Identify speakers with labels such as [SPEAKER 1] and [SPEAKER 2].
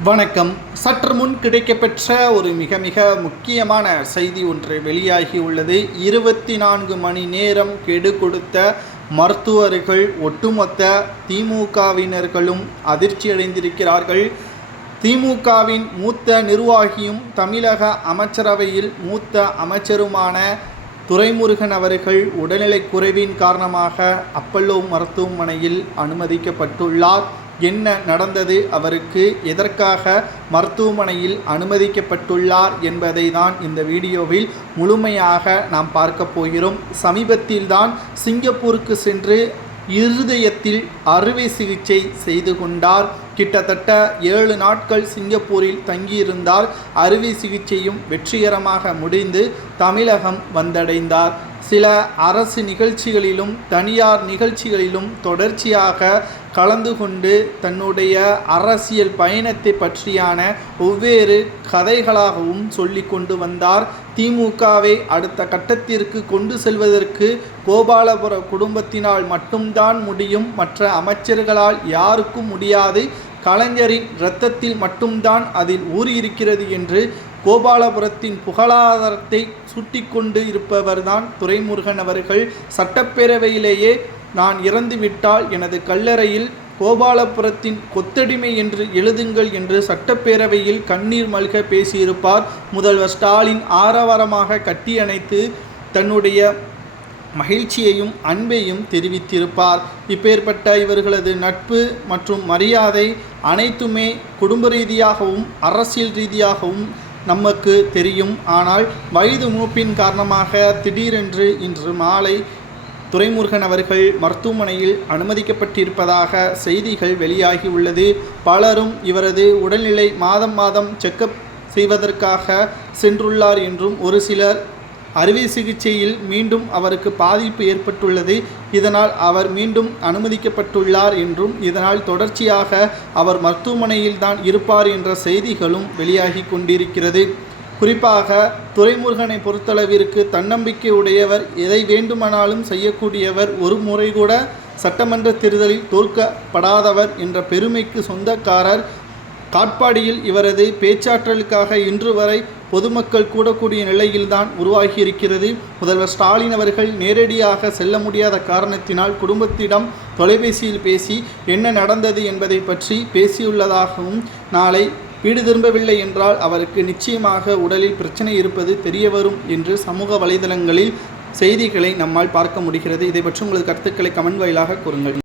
[SPEAKER 1] வணக்கம். சற்று முன் கிடைக்கப்பெற்ற ஒரு மிக மிக முக்கியமான செய்தி ஒன்று வெளியாகி உள்ளது. இருபத்தி நான்கு மணி நேரம் கெடு கொடுத்த மருத்துவர்கள் ஒட்டுமொத்த திமுகவினர்களும் அதிர்ச்சியடைந்திருக்கிறார்கள் திமுகவின் மூத்த நிர்வாகியும் தமிழக அமைச்சரவையில் மூத்த அமைச்சருமான துரைமுருகன் அவர்கள் உடல்நலைக் குறைவின் காரணமாக அப்பல்லோ மருத்துவமனையில் அனுமதிக்கப்பட்டுள்ளார். என்ன நடந்தது? அவருக்கு எதற்காக மருத்துவமனையில் அனுமதிக்கப்பட்டுள்ளார் என்பதை தான் இந்த வீடியோவில் முழுமையாக நாம் பார்க்க போகிறோம். சமீபத்தில்தான் சிங்கப்பூருக்கு சென்று இருதயத்தில் அறுவை சிகிச்சை செய்து கொண்டார். கிட்டத்தட்ட ஏழு நாட்கள் சிங்கப்பூரில் தங்கியிருந்தார். அறுவை சிகிச்சையும் வெற்றிகரமாக முடிந்து தமிழகம் வந்தடைந்தார். சில அரசு நிகழ்ச்சிகளிலும் தனியார் நிகழ்ச்சிகளிலும் தொடர்ச்சியாக கலந்து கொண்டு தன்னுடைய அரசியல் பயணத்தை பற்றியான ஒவ்வேறு கதைகளாகவும் சொல்லி கொண்டு வந்தார். திமுகவை அடுத்த கட்டத்திற்கு கொண்டு செல்வதற்கு கோபாலபுர குடும்பத்தினால் மட்டும்தான் முடியும். மற்ற அமைச்சர்களால் யாருக்கும் முடியாது. கலைஞரின் இரத்தத்தில் மட்டும்தான் அதில் ஊறியிருக்கிறது என்று கோபாலபுரத்தின் புகழாதாரத்தை சுட்டிக்கொண்டு இருப்பவர்தான் துரைமுருகன் அவர்கள். சட்டப்பேரவையிலேயே நான் இறந்துவிட்டால் எனது கல்லறையில் கோபாலபுரத்தின் கொத்தடிமை என்று எழுதுங்கள் என்று சட்டப்பேரவையில் கண்ணீர் மல்க பேசியிருப்பார். முதல்வர் ஸ்டாலின் ஆரவாரமாக கட்டியணைத்து தன்னுடைய மகிழ்ச்சியையும் அன்பையும் தெரிவித்திருப்பார். இப்பேற்பட்ட இவர்களது நட்பு மற்றும் மரியாதை அனைத்துமே குடும்ப ரீதியாகவும் அரசியல் ரீதியாகவும் நமக்கு தெரியும். ஆனால் வயது மூப்பின் காரணமாக திடீரென்று இன்று மாலை துரைமுருகன் அவர்கள் மருத்துவமனையில் அனுமதிக்கப்பட்டிருப்பதாக செய்திகள் வெளியாகி உள்ளது. பலரும் இவரது உடல்நிலை மாதம் மாதம் செக்கப் செய்வதற்காக சென்றுள்ளார் என்றும் ஒரு சிலர் அறுவை சிகிச்சையில் மீண்டும் அவருக்கு பாதிப்பு ஏற்பட்டுள்ளது. இதனால் அவர் மீண்டும் அனுமதிக்கப்பட்டுள்ளார் என்றும் இதனால் தொடர்ச்சியாக அவர் மருத்துவமனையில் தான் இருப்பார் என்ற செய்திகளும் வெளியாகி கொண்டிருக்கிறது. குறிப்பாக துரைமுருகனை பொறுத்தளவிற்கு தன்னம்பிக்கை உடையவர் எதை வேண்டுமானாலும் செய்யக்கூடியவர் ஒரு முறை கூட சட்டமன்ற தேர்தலில் தோற்கப்படாதவர் என்ற பெருமைக்கு சொந்தக்காரர் காட்பாடியில் இவரது பேச்சாற்றலுக்காக இன்று வரை பொதுமக்கள் கூடக்கூடிய நிலையில்தான் உருவாகியிருக்கிறது. முதல்வர் ஸ்டாலின் அவர்கள் நேரடியாக செல்ல முடியாத காரணத்தினால் குடும்பத்திடம் தொலைபேசியில் பேசி என்ன நடந்தது என்பதை பற்றி பேசியுள்ளதாகவும் நாளை வீடு திரும்பவில்லை என்றால் அவருக்கு நிச்சயமாக உடலில் பிரச்சனை இருப்பது தெரிய வரும் என்று சமூக வலைதளங்களில் செய்திகளை நம்மால் பார்க்க முடிகிறது. இதை பற்றி உங்களது கருத்துக்களை கமெண்ட் வாயிலாக கூறுங்கள்.